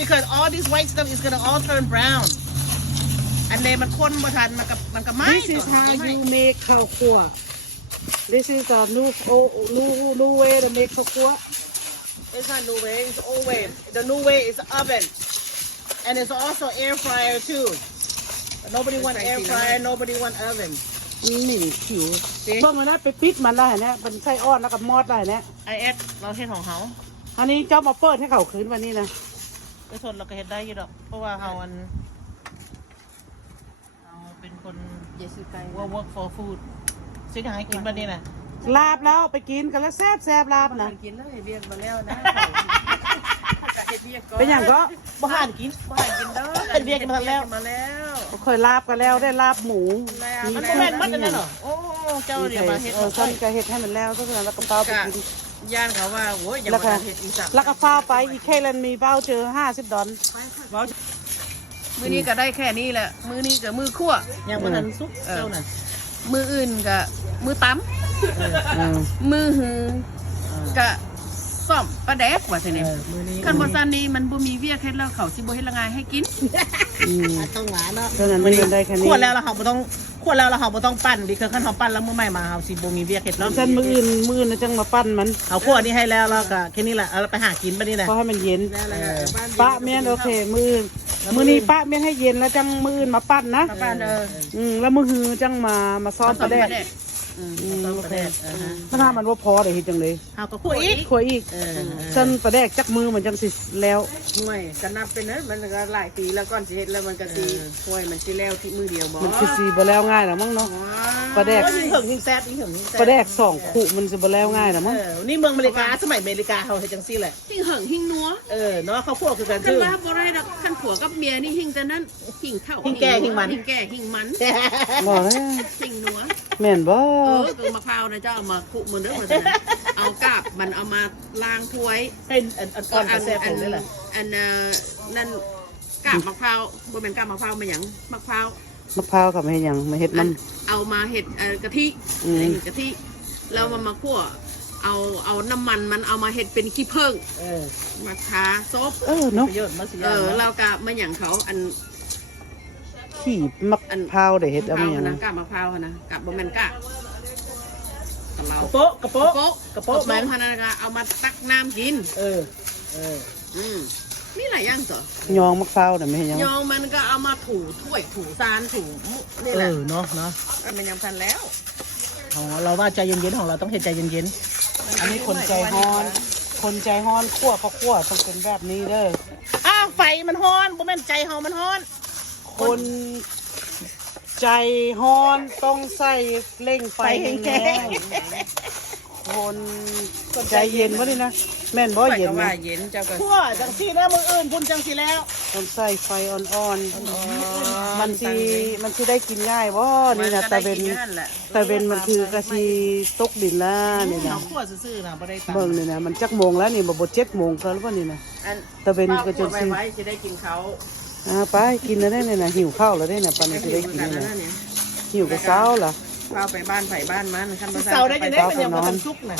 because all this white stuff is gonna all turn brown อันนี้มันข้นบ่ทันมันก็ไหม้ This is how you make ข้าวคั่ว This is the new way to make ข้าวคั่ว It's not new way it's old way the new way is oven and it's also air fryer too but nobody want air fryer nobody want oven นี่ผิวเพิ่งนะไปปิดมันได้เนี่ยมันใส่อ้อนแล้วก็มอดได้เนี่ย IX เราเฮ็ดของเขา อันนี้เจ้ามาเปิดให้เขาคืนวันนี้นะ ไปทนเราก็เฮ็ดได้อยู่ดอกเพราะว่าเราเป็นคน work for food ซื้อหาให้กินบัดนี้นะ ลาบแล้วไปกินกันแล้วแซ่บลาบนะ กินเลยเรียกมาแล้วนะ เป็นอย่างก็ บ่หานกิน เด้อ เป็นเรียกกันมาแล้ว มาแล้ว เคยลาบกันแล้วได้ลาบหมู มันบ่แม่นมันนั่นเหรอโอ้เจ้าเดี๋ยวมาเฮ็ด ท่านก็เฮ็ดให้มันแล้วทุกอย่างแล้วก็เป้าไปกิน ย่านเขาว่าโอ้ยอย่า แล้วก็ มาเฮ็ดอีสัก แล้วก็เฝ้าไปอีกแค่เลนมีเป้าเจอ$50 มื้อนี้ก็ได้แค่นี้แหละมื้อนี้ก็มือคั่ว ยังบ่ทันสุกเจ้าน่ะ มืออื่นก็มือตำมือหือก็ซ่อมปลาแดกว่าซั่นนี่ มื้อนี้ คันบ่ซันนี่มันบ่มีเวียกเฮ็ดแล้วเขาสิบ่เฮ็ดละงายให้กิน ต้องหวานเนาะ เท่านั้นมันได้แค่นี้ ขวดแล้วเราบ่ต้องปั้นดิคือคันเฮาปั้นแล้วมื้อใหม่มาเฮาสิบ่มีเวียกเฮ็ดเนาะ เส้นมืออื่นนะจังมาปั้นมัน เอาขวดนี้ให้แล้วก็แค่นี้แหละเอาไปหากินบัดนี้นะ เพราะให้มันเย็นปะเมียนโอเคมือนี้ปะเมียนให้เย็นแล้วจังมืออื่นมาปั้นนะ บ้านแล้วมือหือจังมาซ้อนปลาแดก โอเค ถ้ามันว่าพอเดี๋ยวเฮ็ดจังเลย เฮาก็คั่วอีก ขัวอีกเส้นปลาแดกจักมือมันจังสิแล้ว หน่วยก็นับเป็นนะมันก็หลายปีแล้วก่อนสิเฮ็ดแล้วมันก็สิห่วยมันสิแล้วที่มือเดียวบ่ มันคือสีบ่แล้วง่ายหรอมั้งเนาะปลาแดก ยิ่งหึงยิ่งแซ่บยิ่งหึงยิ่งแซ่บ ปลาแดก2ขุมันสิบ่แล้วง่ายหรอมั้ง นี่เมืองอเมริกาสมัยอเมริกาเฮาเฮ็ดจังซี่แหละ หิ่งเหิงหิ่งนัว เนาะเขาคั่วคือกัน คัน คือ ว่าบ่ได้ดอกคันผัวกับเมียนี่หิ่งแต่นั้นหิ่งเท่า หิ่งแก่หิ่งมัน หิ่งแก่หิ่งมัน บ่เลย หิ่งนัว แม่นบ่ คือมะพร้าวนะเจ้าเอามาคุมือเด้อมาซั่นนะเอากาบมันเอามาล้างถ้วย เป็นอันก่อนก็แซ่บผมนี่แหละ อันนั่นกาบมะพร้าวบ่เป็นกาบมะพร้าวมันหยังมะพร้าว มะพร้าวกับไม่เฮ็ดหยังมาเฮ็ดมัน เอามาเห็ดกะทิกะทิแล้วมาคั่วเอาน้ำมันมันเอามาเห็ดเป็นขี้ผึ้งมาทาซบ เนาะ ประโยชน์มาสิ เรากะมาหยังเขาอัน ขี้มะพร้าวได้เฮ็ดเอามาหยัง นะกาบมะพร้าวนะกาบบ่แม่นกาบกะเรา กระโปะมัน พนันกะเอามาตักน้ำกินมีหลายอย่างต่อย องมะพร้าวน่ะไม่เฮ็ดหยัง ยองมันก็เอามาถูถ้วยถูซานถูนี่แหละ เนาะ มันยังพันแล้ว เราว่าใจเย็นๆของเราต้องเฮ็ดใจเย็น อันนี้คนใจฮ้อนคั่วข้าวคั่วต้องเป็นแบบนี้เด้อ ๆไฟมันฮ้อนบ่แม่นใจเฮามันฮ้อน คนใจฮ้อนต้องใส่เร่งไฟแรงคนใจเย็นวะนี่นะแม่นบ่เย็น ว่า นะ เย็นเจ้าก็ คั่วจังซี่แล้วมื้ออื่นพุ่นจังซี่แล้ว ต้องใส่ไฟอ่อนๆมันสิได้กินง่ายบ่นี่นะตะเวนมันคือกะสิตกดินแล้วนี่นะ เฮาคั่วซื่อๆน่ะบ่ได้ตำ เบิ่งนี่นะมันจักโมงแล้วนี่บ่7 โมงแล้วบ่นี่นะตะเวนก็จนสิ ไว้จะได้กินเขา ไปกินแล้วได้นี่นะหิวข้าวแล้วได้น่ะปานนี้สิได้กินนี่นะหิวก็เช้าล่ะ พาไปบ้านไผ่บ้านมันขั้น เสาได้จังได๋มันยังบ่ทันสุกน่ะ